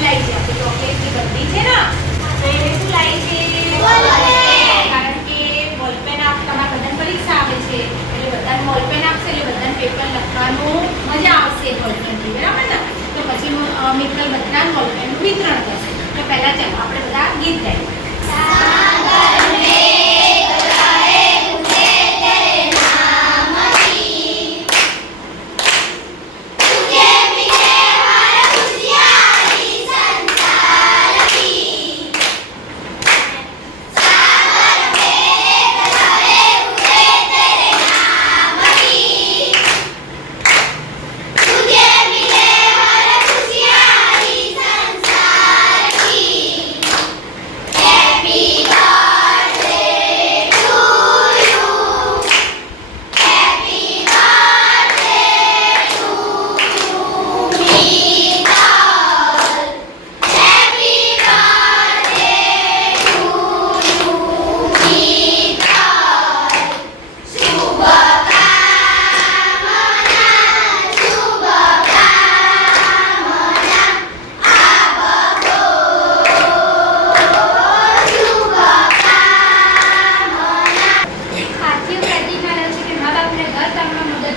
line તો કે જે બની છે ને તે રેસી લાઈન કે બોલપેન કરીને બોલપેન આપ તમારે વદન પરીક્ષા આવે છે એટલે વદન બોલપેન આપસે જે વદન પેપર લખવાનું મને આવસે પડત ને બરાબર ને તો પછી હું મિત્ર વદન બોલપેન વિતરણ થશે તો પહેલા જ આપણે બધા ગીત